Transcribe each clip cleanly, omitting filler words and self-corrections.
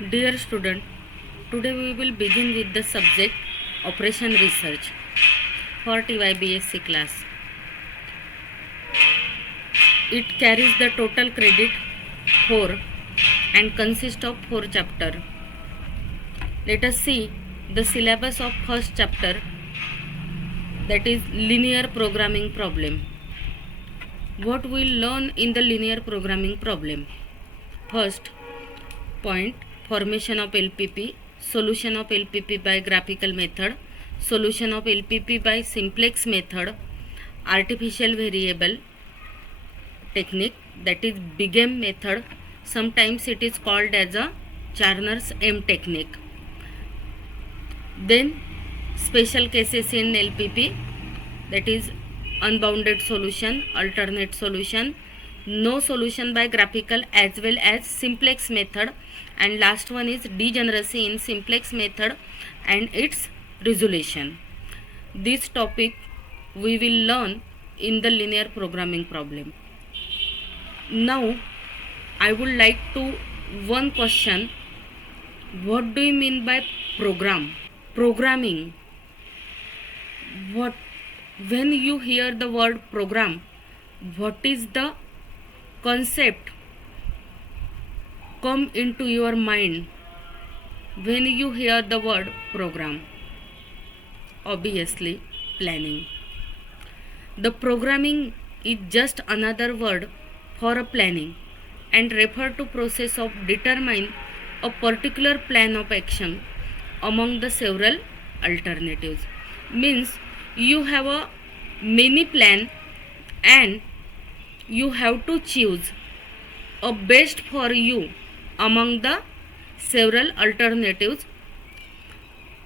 Dear student, today we will begin with the subject Operation Research for TYBSc class. It carries the total credit 4 and consists of 4 chapters. Let us see the syllabus of first chapter, that is linear programming problem. What we will learn in the linear programming problem? First point, formation of LPP, solution of LPP by graphical method, solution of LPP by simplex method, artificial variable technique, that is big M method. Sometimes it is called as a Charner's M technique. Then special cases in LPP, that is unbounded solution, alternate solution, no solution by graphical as well as simplex method, and last one is degeneracy in simplex method and its resolution. This topic we will learn in the linear programming problem. Now I would like to one question: what do you mean by program? Programming. What, when you hear the word program, what is the concept come into your mind when you hear the word program? Obviously, planning. The programming is just another word for a planning and refer to process of determine a particular plan of action among the several alternatives. Means you have a many plan and you have to choose a best for you among the several alternatives,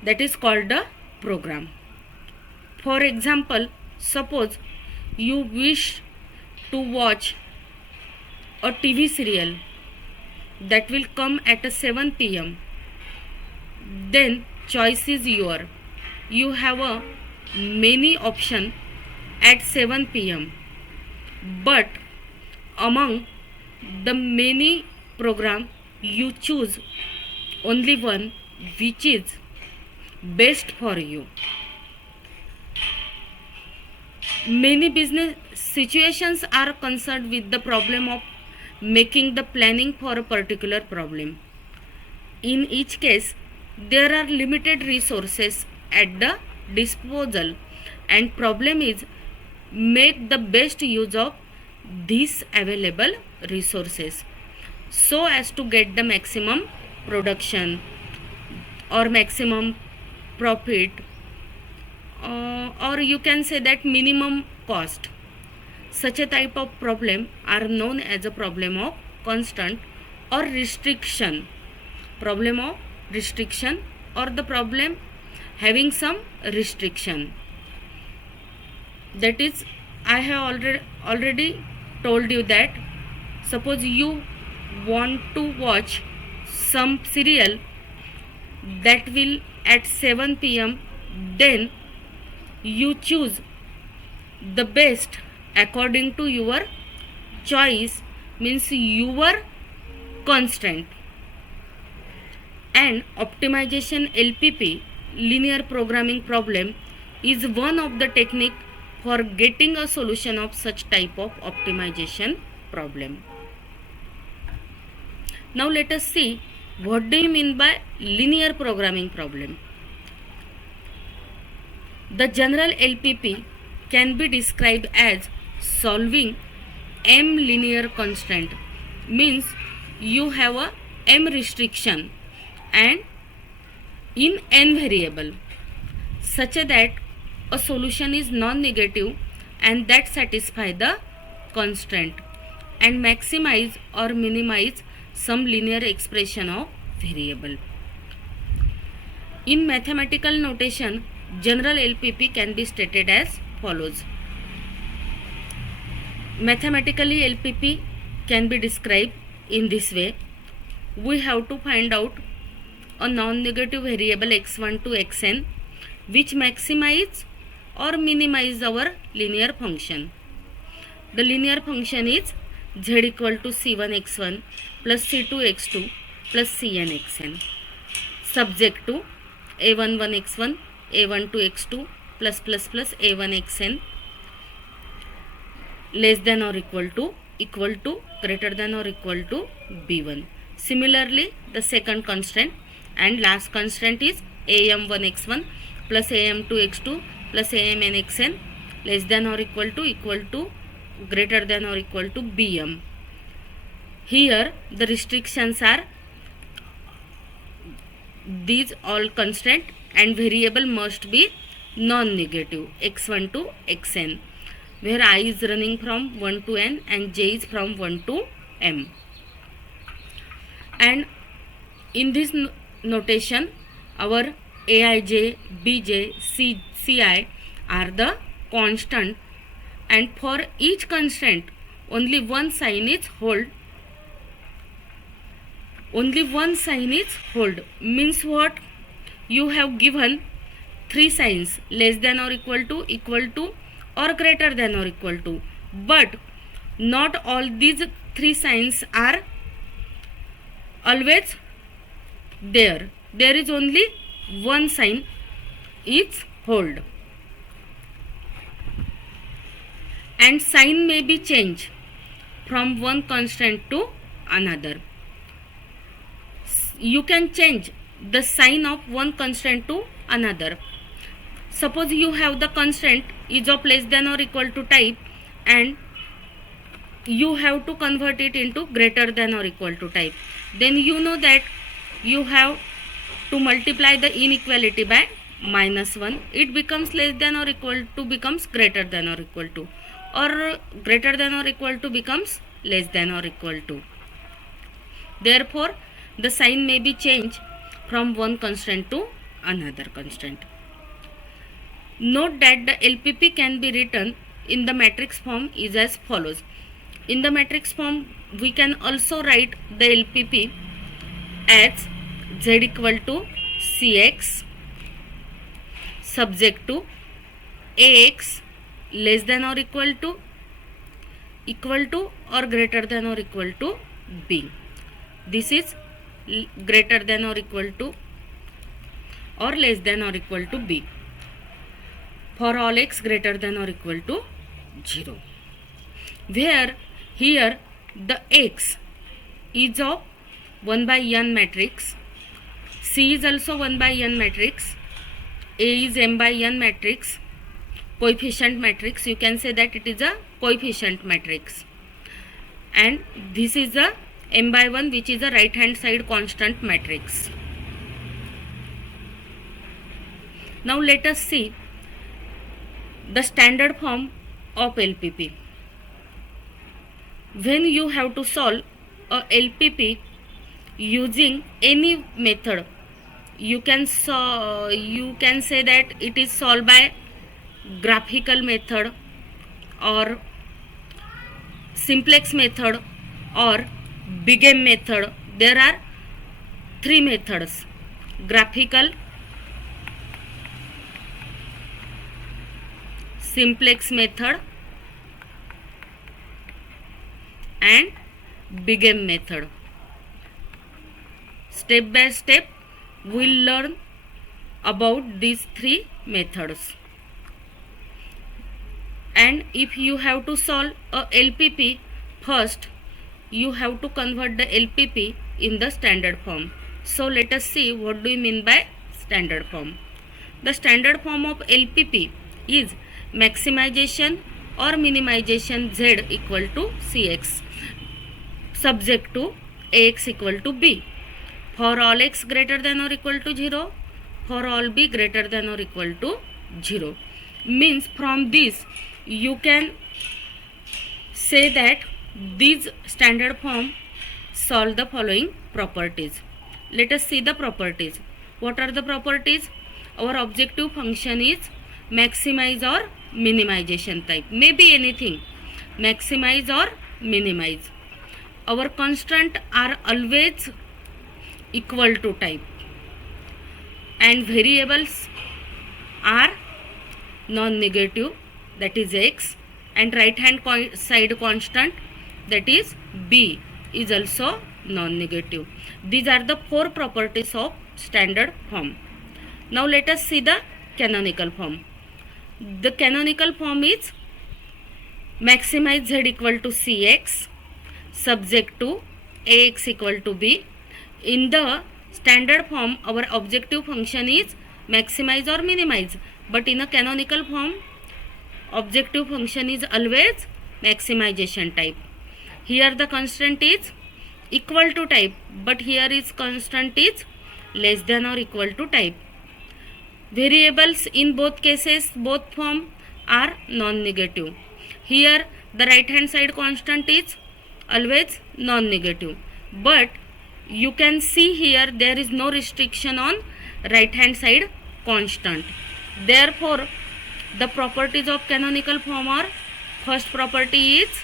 that is called a program. For example, suppose you wish to watch a TV serial that will come at 7 p.m. Then choice is your. You have a many option at 7 p.m. But among the many program you choose only one which is best for you. Many business situations are concerned with the problem of making the planning for a particular problem. In each case, there are limited resources at the disposal and problem is make the best use of these available resources so as to get the maximum production or maximum profit, or you can say that minimum cost. Such a type of problem are known as a problem of constant or restriction, problem of restriction, or the problem having some restriction. That is, I have already told you that suppose you want to watch some serial that will at 7 p.m. then you choose the best according to your choice, means your constraint. And optimization LPP, linear programming problem, is one of the technique for getting a solution of such type of optimization problem. Now let us see what do you mean by linear programming problem. The general LPP can be described as solving m linear constraint, means you have a m restriction and in n variable such that a solution is non-negative and that satisfy the constraint and maximize or minimize some linear expression of variable. In mathematical notation, general LPP can be stated as follows. Mathematically, LPP can be described in this way. We have to find out a non-negative variable x1 to xn which maximize or minimize our linear function. The linear function is z equal to c1 x1 plus c2 x2 plus Cn xn, subject to a11 x1 a12 x2 plus a1 xn less than or equal to greater than or equal to b1. Similarly, the second constant and last constant is am1 x1 plus am2 x2 plus amn xn less than or equal to greater than or equal to bm. Here the restrictions are these all constant and variable must be non-negative x1 to xn, where I is running from 1 to n and j is from 1 to m. And in this notation, our aij, bj, ci are the constant, and for each constant only one sign is hold. Only one sign is hold means what? You have given three signs less than or equal to or greater than or equal to, but not all these three signs are always there. There is only one sign is hold, and sign may be changed from one constant to another. You can change the sign of one constant to another. Suppose you have the constant is of less than or equal to type, and you have to convert it into greater than or equal to type. Then you know that you have to multiply the inequality by -1. It becomes less than or equal to becomes greater than or equal to, or greater than or equal to becomes less than or equal to. Therefore, the sign may be changed from one constant to another constant. Note that the LPP can be written in the matrix form is as follows. In the matrix form, we can also write the LPP as z equal to cx subject to ax less than or equal to or greater than or equal to b. This is greater than or equal to or less than or equal to b for all x greater than or equal to 0, where here the x is of 1 by n matrix, c is also 1 by n matrix, a is m by n matrix, coefficient matrix. You can say that it is a coefficient matrix, and this is a m by 1, which is a right hand side constant matrix. Now let us see the standard form of LPP. When you have to solve a LPP using any method, you can say that it is solved by graphical method or simplex method or big M method. There are three methods: graphical, simplex method and big M method. Step by step we'll learn about these three methods. And if you have to solve a LPP, first you have to convert the LPP in the standard form. So let us see what do you mean by standard form. The standard form of LPP is maximization or minimization z equal to cx subject to ax equal to b for all x greater than or equal to 0, for all b greater than or equal to 0. Means from this you can say that these standard form solve the following properties. Let us see the properties. What are the properties? Our objective function is maximize or minimization type, maybe anything, maximize or minimize. Our constant are always equal to type, and variables are non-negative, that is x, and right hand side constant, that is b, is also non-negative. These are the four properties of standard form. Now let us see the canonical form. The canonical form is maximize z equal to cx subject to ax equal to b. In the standard form, our objective function is maximize or minimize, but in a canonical form, objective function is always maximization type. Here the constant is equal to type, but here is constant is less than or equal to type. Variables in both cases, both form are non-negative. Here the right hand side constant is always non-negative, but you can see here there is no restriction on right hand side constant. Therefore, the properties of canonical form are: first property is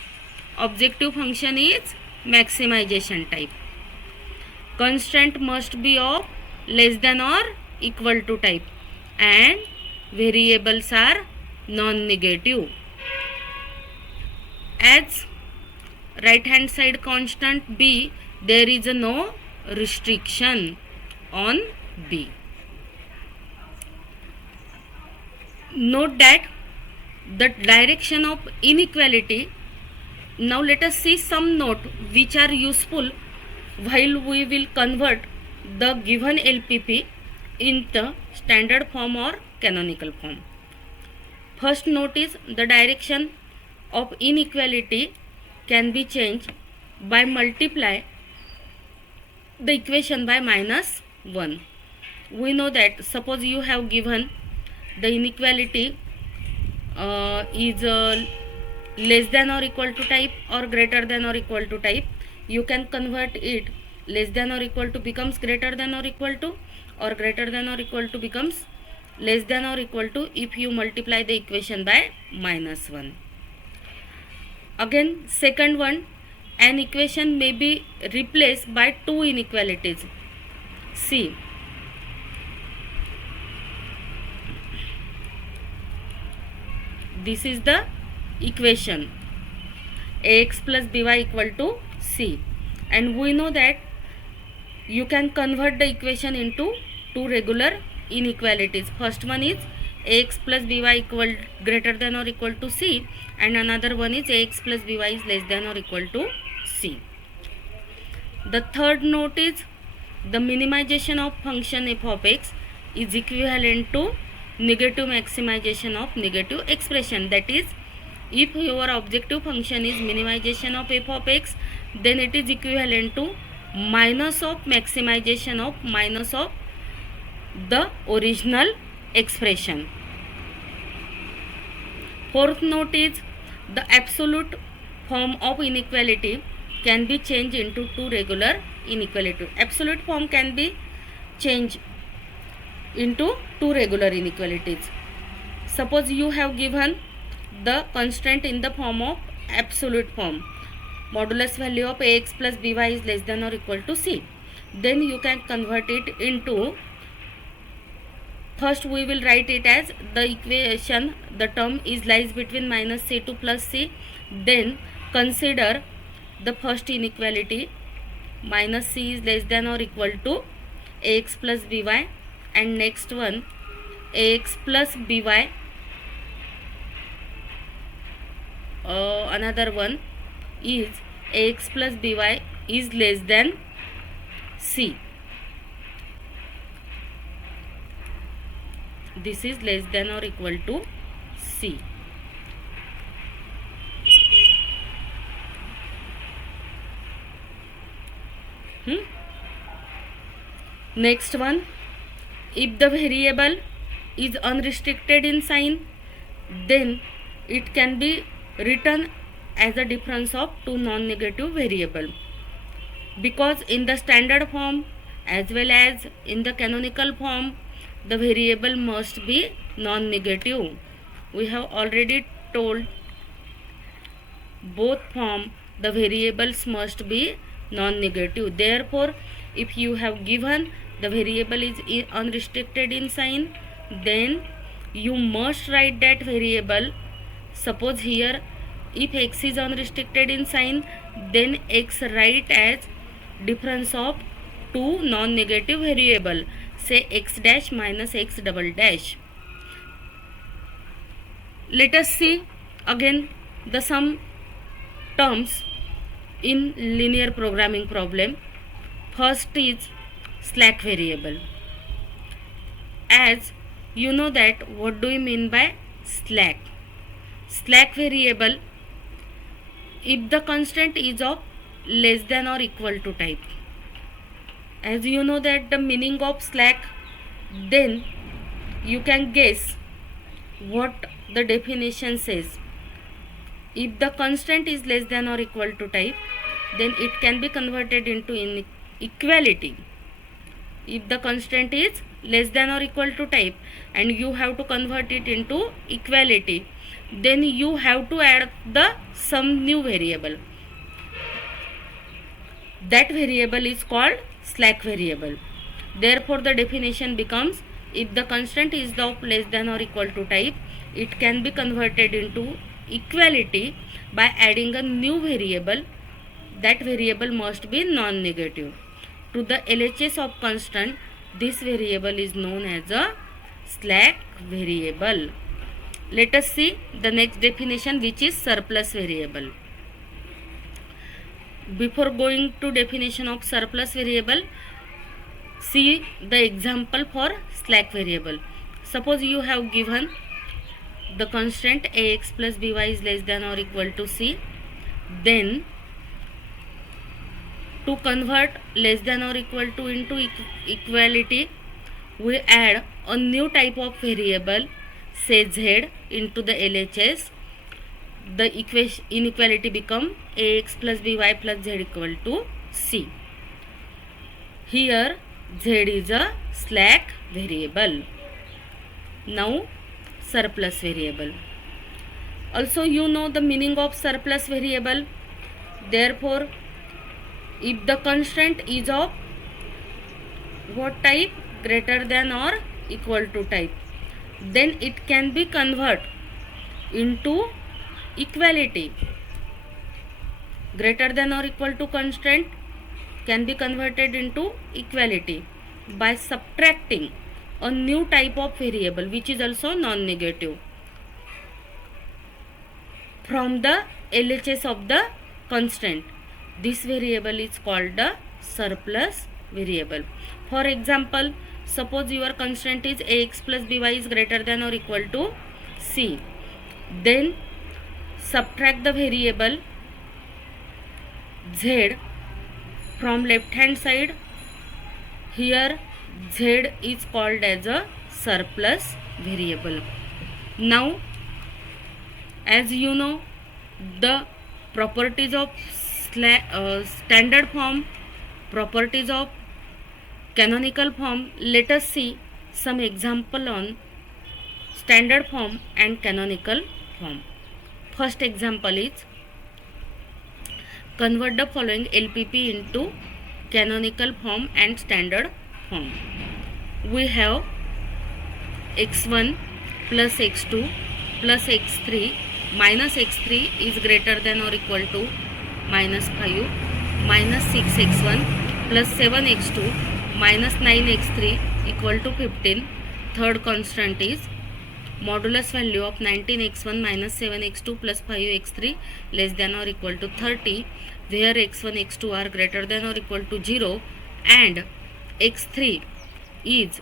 objective function is maximization type. Constant must be of less than or equal to type, and variables are non-negative. As right hand side constant b, there is no restriction on b. Note that the direction of inequality. Now let us see some note which are useful while we will convert the given LPP in the standard form or canonical form. First note is the direction of inequality can be changed by multiply the equation by -1. We know that suppose you have given the inequality is less than or equal to type or greater than or equal to type, you can convert it less than or equal to becomes greater than or equal to, or greater than or equal to becomes less than or equal to if you multiply the equation by -1. Again, second one, an equation may be replaced by two inequalities. See, this is the equation ax plus by equal to c, and we know that you can convert the equation into two regular inequalities. First one is ax plus by equal greater than or equal to c, and another one is ax plus by is less than or equal to c. The third note is the minimization of function f of x is equivalent to negative maximization of negative expression. That is, if your objective function is minimization of f of x, then it is equivalent to minus of maximization of minus of the original expression. Fourth note is the absolute form of inequality can be changed into two regular inequality. Absolute form can be changed into two regular inequalities. Suppose you have given the constant in the form of absolute form, modulus value of ax plus by is less than or equal to c. Then you can convert it into, first we will write it as the equation, the term is lies between -c to +c. Then consider the first inequality, -c is less than or equal to ax plus by, and next one ax plus by, another one is ax plus by is less than c. This is less than or equal to c. Next one, if the variable is unrestricted in sign, then it can be written as a difference of two non-negative variable, because in the standard form as well as in the canonical form the variable must be non-negative. We have already told both form the variables must be non-negative. Therefore, if you have given the variable is unrestricted in sign, then you must write that variable. Suppose here if x is unrestricted in sign, then x write as difference of two non-negative variable, say x dash minus x double dash. Let us see again the some terms in linear programming problem. First is slack variable. As you know that what do we mean by slack? Slack variable, if the constant is of less than or equal to type. As you know that the meaning of slack, then you can guess what the definition says. If the constant is less than or equal to type, then it can be converted into inequality. If the constant is less than or equal to type and you have to convert it into equality, then you have to add the some new variable. That variable is called slack variable. Therefore, the definition becomes, if the constant is of less than or equal to type, it can be converted into equality by adding a new variable. That variable must be non-negative. To the LHS of constant, this variable is known as a slack variable. Let us see the next definition, which is surplus variable. Before going to definition of surplus variable, see the example for slack variable. Suppose you have given the constant ax plus by is less than or equal to c. Then to convert less than or equal to into equality, we add a new type of variable, say z, into the LHS. The inequality become ax plus by plus z equal to c. Here z is a slack variable. Now surplus variable. Also you know the meaning of surplus variable. Therefore, if the constant is of what type? Greater than or equal to type, then it can be converted into equality. Greater than or equal to constant can be converted into equality by subtracting a new type of variable, which is also non-negative, from the LHS of the constant. This variable is called the surplus variable. For example, suppose your constant is ax plus by is greater than or equal to c. Then subtract the variable z from left hand side. Here z is called as a surplus variable. Now, as you know the properties of standard form, properties of canonical form, let us see some example on standard form and canonical form. First example is, convert the following LPP into canonical form and standard form. We have x1 plus x2 plus x3 minus x3 is greater than or equal to minus 5 minus 6x1 plus 7x2 minus 9x3 equal to 15. Third constant is modulus value of 19x1 minus 7x2 plus 5x3 less than or equal to 30, where x1 x2 are greater than or equal to 0 and x3 is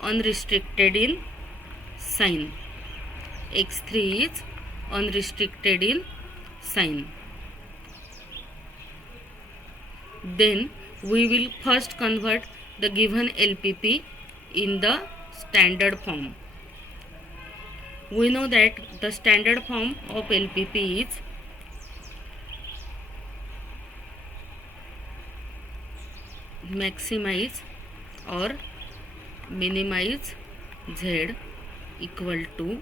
unrestricted in sign. x3 is unrestricted in sign. Then we will first convert the given LPP in the standard form. We know that the standard form of LPP is maximize or minimize z equal to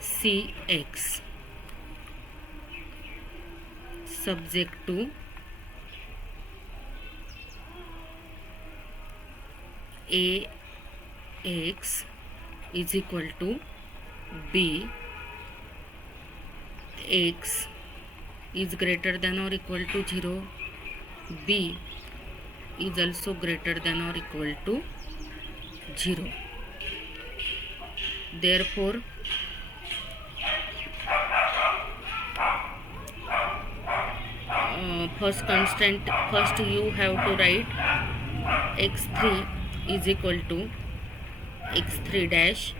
cx, subject to ax is equal to b x is greater than or equal to 0, b is also greater than or equal to 0. Therefore, first you have to write x3 is equal to x3 dash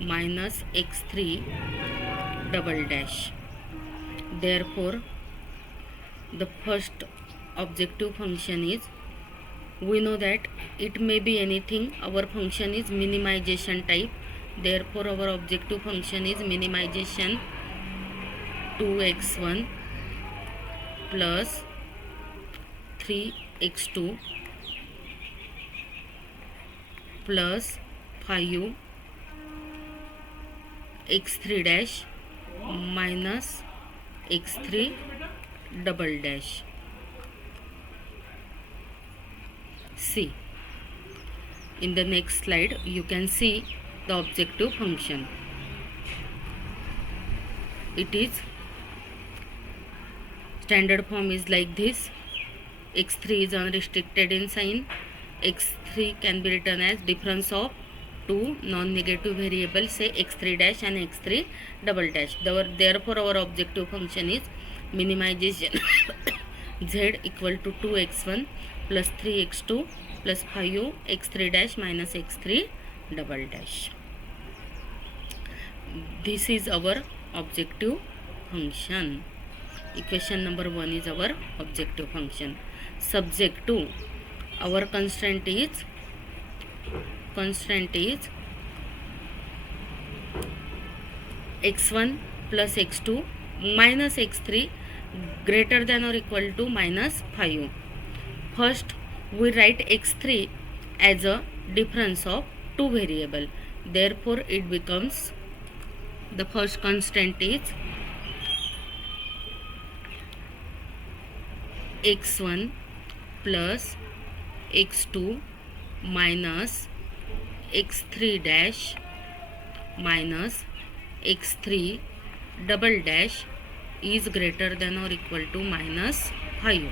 minus x3 double dash. Therefore, the first objective function is, we know that it may be anything. Our function is minimization type. Therefore, our objective function is minimization 2x1 plus 3x2 plus 5 x3 dash minus x3 double dash. See, in the next slide you can see the objective function. It is standard form is like this. x3 is unrestricted in sign. x3 can be written as difference of two non-negative variables, say x3 dash and x3 double dash. Therefore, our objective function is minimization z equal to 2x1 plus 3x2 plus 5 x3 dash minus x3 double dash. This is our objective function. Equation number 1 is our objective function. Subject to, our constraint is x1 plus x2 minus x3 greater than or equal to minus 5. First, we write x3 as a difference of two variable. Therefore, it becomes, the first constant is x1 plus x2 minus x3 dash minus x3 double dash is greater than or equal to minus 5.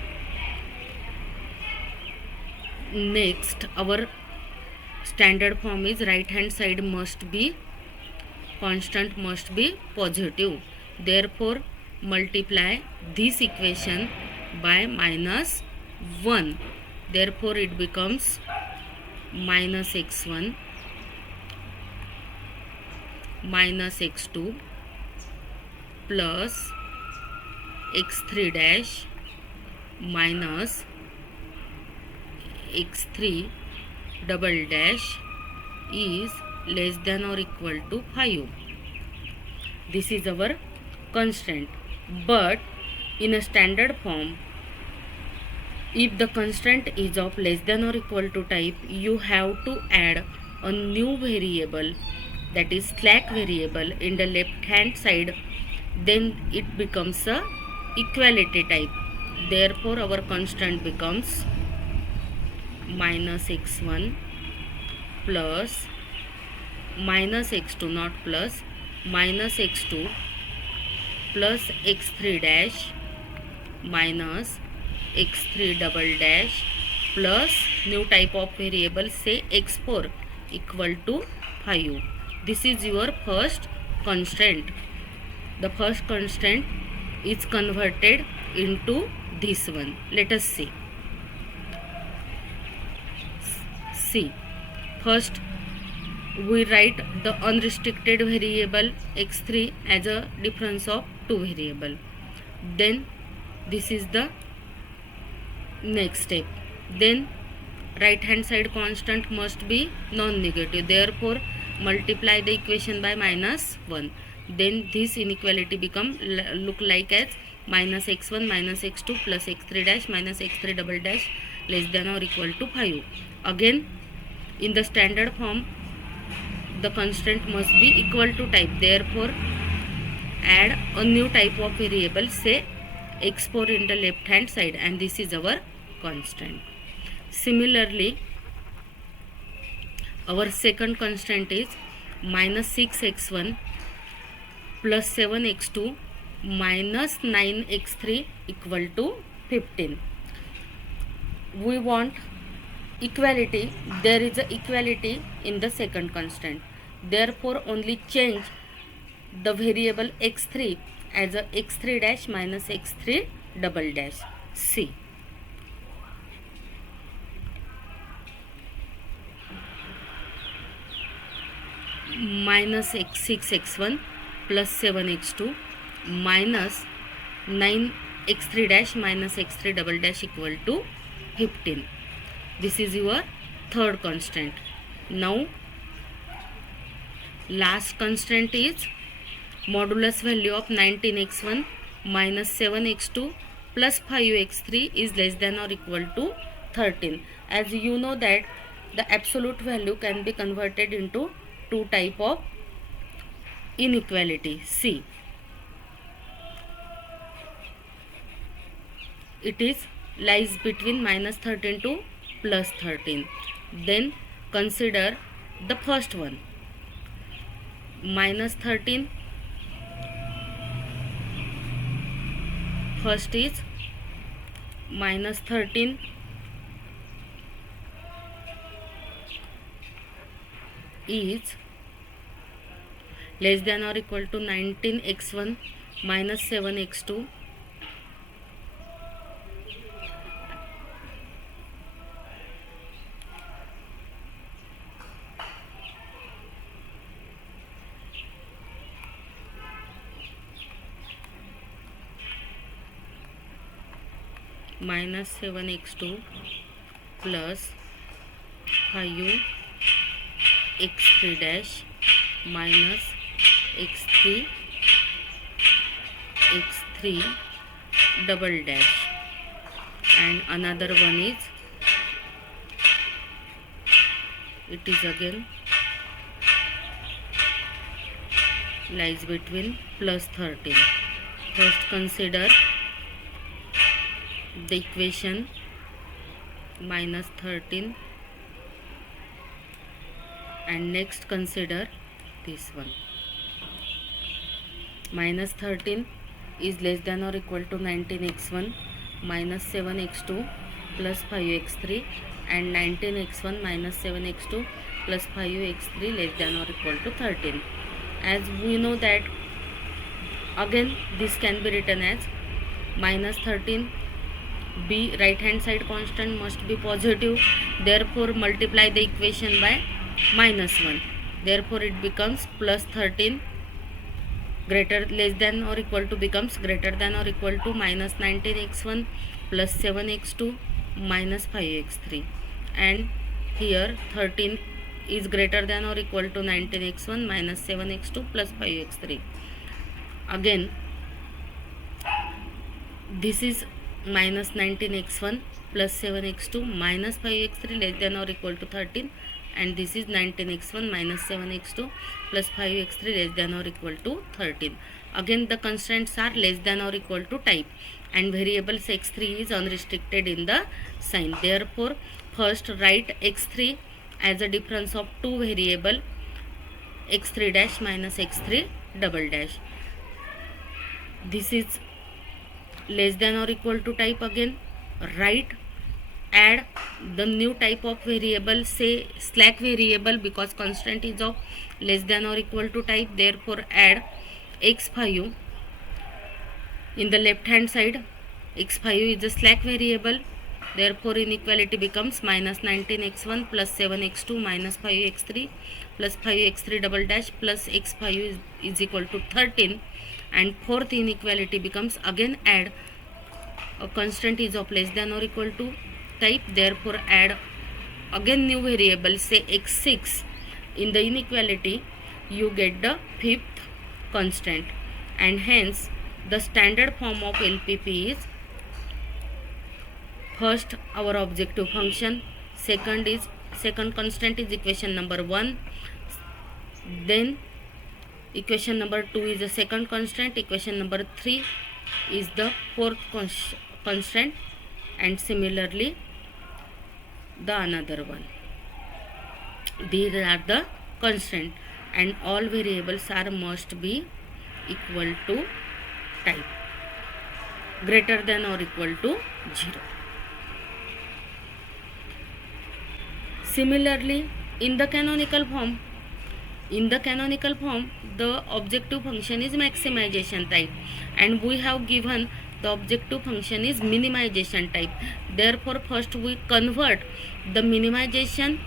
Next, our standard form is right hand side must be constant, must be positive. Therefore, multiply this equation by minus 1. Therefore, it becomes minus x1 minus x2 plus x3 dash minus x3 double dash is less than or equal to 5. This is our constant. But in a standard form, if the constant is of less than or equal to type, you have to add a new variable, that is slack variable, in the left hand side. Then it becomes a equality type. Therefore, our constant becomes minus x1 plus minus x2, not plus, minus x2 plus x3 dash minus x3 double dash plus new type of variable, say x4 equal to 5. This is your first constant. The first constant is converted into this one. Let us see. First we write the unrestricted variable x3 as a difference of two variable. Then this is the next step. Then right hand side constant must be non-negative. Therefore, multiply the equation by minus 1. Then this inequality become look like as minus x1 minus x2 plus x3 dash minus x3 double dash less than or equal to 5. Again, in the standard form, the constant must be equal to type. Therefore, add a new type of variable, say x4 in the left hand side, and this is our constant. Similarly, our second constant is minus 6x1 plus 7x2 minus 9x3 equal to 15. We want equality. There is a equality in the second constant. Therefore, only change the variable x3 as a x3 dash minus x3 double dash. C. Minus x6x1 plus 7x2 minus 9x3 dash minus x3 double dash equal to 15. This is your third constant. Now last constant is modulus value of 19x1 minus 7x2 plus 5x3 is less than or equal to 13. As you know that the absolute value can be converted into two type of inequality. C. It is lies between minus 13 to plus 13. Then consider the first one. Minus 13. First is minus 13 is less than or equal to 19x1 minus 7x2 minus 7x2 plus 5x3 dash minus x3 double dash, and another one is it is again lies between plus 13. First consider the equation minus 13 and next consider this one. Minus 13 is less than or equal to 19x1 minus 7x2 plus 5x3 and 19x1 minus 7x2 plus 5x3 less than or equal to 13. As we know that again this can be written as minus 13 b, right hand side constant must be positive, therefore multiply the equation by minus 1, therefore it becomes plus 13 greater less than or equal to becomes greater than or equal to minus 19x1 plus 7x2 minus 5x3, and here 13 is greater than or equal to 19x1 minus 7x2 plus 5x3. Again this is minus 19x1 plus 7x2 minus 5x3 less than or equal to 13, and this is 19x1 minus 7x2 plus 5x3 less than or equal to 13. Again the constants are less than or equal to type and variables x3 is unrestricted in the sign. Therefore first write x3 as a difference of two variable x3 dash minus x3 double dash. This is less than or equal to type. Again write, add the new type of variable, say slack variable, because constant is of less than or equal to type, therefore add x5 in the left hand side. X5 is a slack variable, therefore inequality becomes minus 19x1 plus 7x2 minus 5x3 plus 5x3 double dash plus x5 is equal to 13, and fourth inequality becomes again add a constant is of less than or equal to type, therefore add again new variable, say x6 in the inequality, you get the fifth constant, and hence the standard form of LPP is first our objective function, second constant is equation number 1, then equation number 2 is the second constant, equation number 3 is the fourth constant, and similarly the another one. These are the constant and all variables are must be equal to type, greater than or equal to 0. Similarly, in the canonical form, the objective function is maximization type, and we have given the objective function is minimization type. Therefore, first we convert the minimization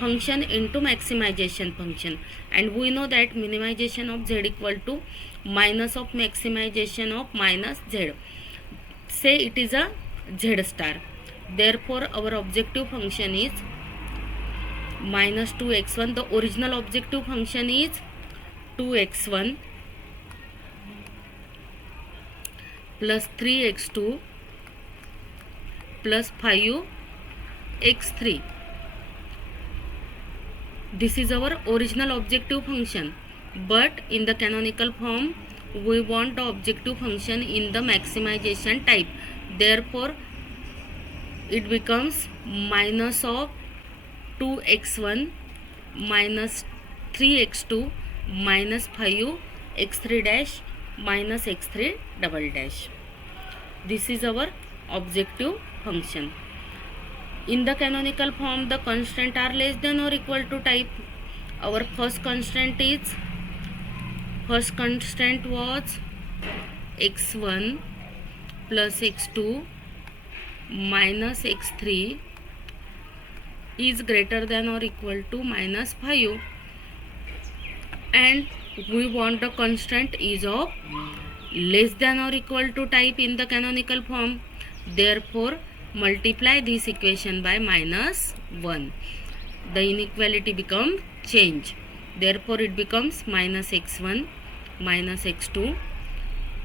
function into maximization function, and we know that minimization of z equal to minus of maximization of minus z. Say it is a z star. Therefore, our objective function is minus 2x1. The original objective function is 2x1 plus 3x2 plus 5x3. This is our original objective function, but in the canonical form we want the objective function in the maximization type. Therefore, it becomes minus of 2x1 minus 3x2 minus 5x3 dash minus x3 double dash. This is our objective function. In the canonical form, the constant are less than or equal to type. Our first constant was x1 plus x2 minus x3 is greater than or equal to minus 5, and we want the constant is of less than or equal to type in the canonical form. Therefore, multiply this equation by minus 1. The inequality becomes change. Therefore, it becomes minus x1 minus x2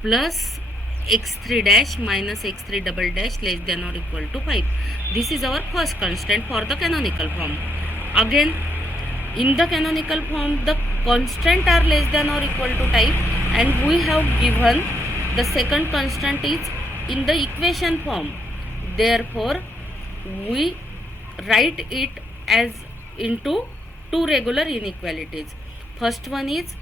plus x3 dash minus x3 double dash less than or equal to 5. This is our first constant for the canonical form. Again, in the canonical form, the constant are less than or equal to type, and we have given the second constant is in the equation form. Therefore, we write it as into two regular inequalities. First one is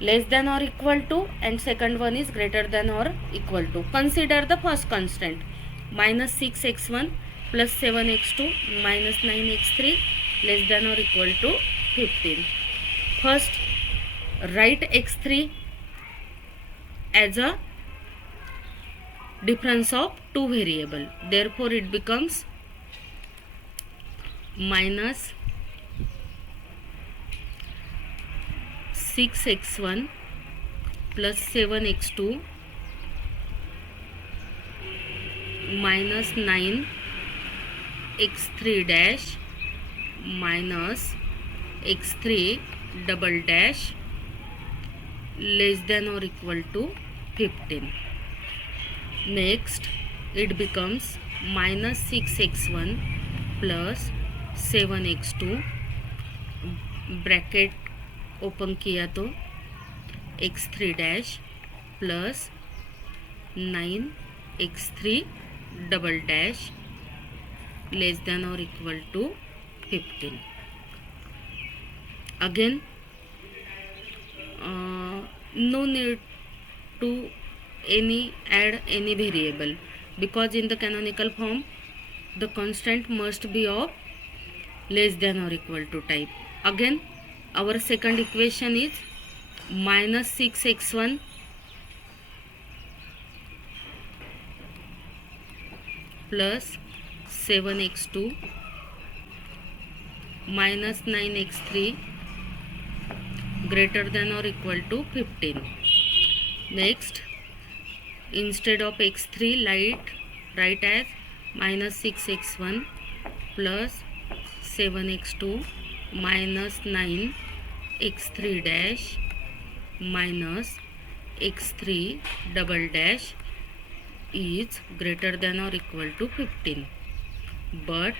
less than or equal to, and second one is greater than or equal to. Consider the first constant, minus 6x1 plus 7x2 minus 9x3 less than or equal to 15. First, write x3 as a difference of two variable. Therefore, it becomes minus 6x1 plus 7x2 minus 9x3 dash minus x3 double dash less than or equal to 15. Next, it becomes minus 6x1 plus 7x2 bracket open किया तो x3 dash plus 9x3 double dash less than और equal to 15. Again, no need to add any variable, because in the canonical form the constant must be of less than or equal to type. Again, our second equation is minus 6x1 plus 7x2 minus 9x3 greater than or equal to 15. Next, instead of x3 write as minus 6x1 plus 7x2 minus 9x3 dash minus x3 double dash is greater than or equal to 15. But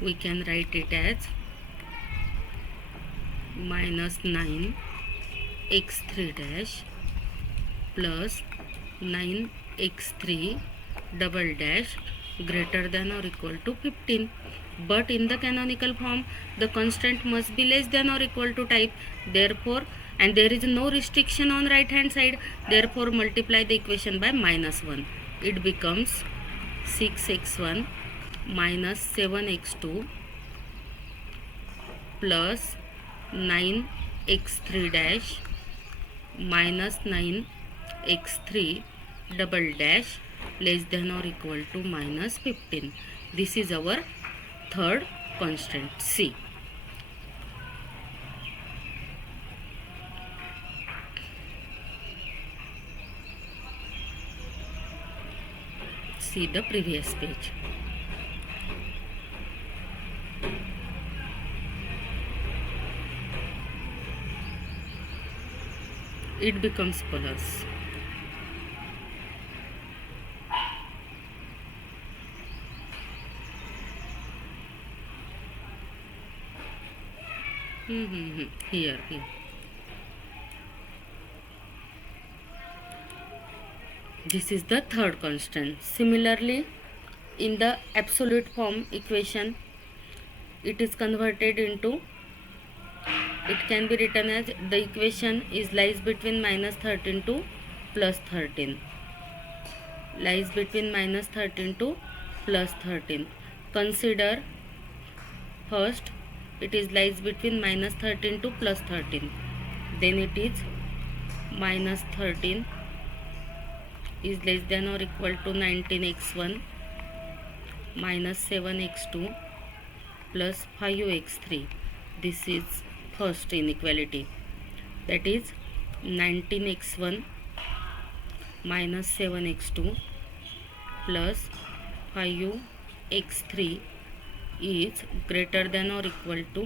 we can write it as minus 9x3 dash plus 9x3 double dash greater than or equal to 15. But in the canonical form the constant must be less than or equal to type. Therefore, and there is no restriction on right hand side, therefore multiply the equation by -1. It becomes 6x1 minus 7x2 plus 9x3 dash minus 9x3 double dash less than or equal to minus 15. This is our third constant C. See the previous page. It becomes plus. Here. This is the third constant. Similarly, in the absolute form equation, it is converted into, it can be written as the equation is lies between -13 to +13. Lies between -13 to +13. Consider first it is lies between -13 to +13. Then it is -13 is less than or equal to 19x1 minus 7x2 plus 5x3. This is first inequality, that is 19x1 minus 7x2 plus 5x3 is greater than or equal to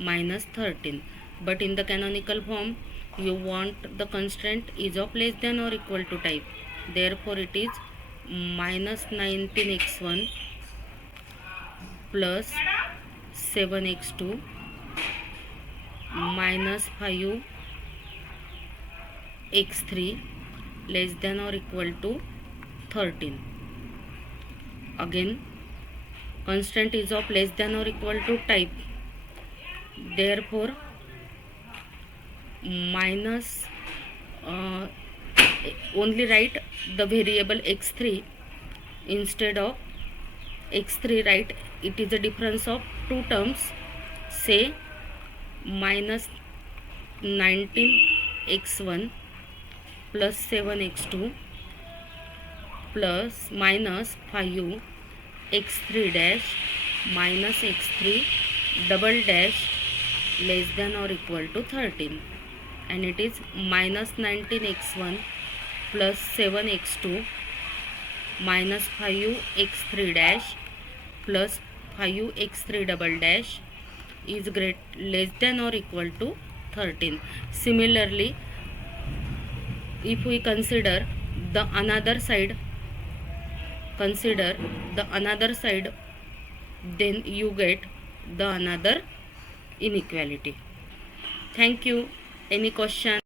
-13. But in the canonical form, you want the constant is of less than or equal to type. Therefore, it is minus 19x1 plus 7x2 minus 5x3 less than or equal to 13. Again, constant is of less than or equal to type. Therefore, minus only write the variable x3 instead of x3, write it is a difference of two terms, say minus 19x1 plus 7x2 plus minus 5x3 dash minus x3 double dash less than or equal to 13, and it is minus 19x1 plus 7x2 minus 5x3 dash plus 5x3 double dash is less than or equal to 13. Similarly, if we consider the another side, then you get the another inequality. Thank you. Any question?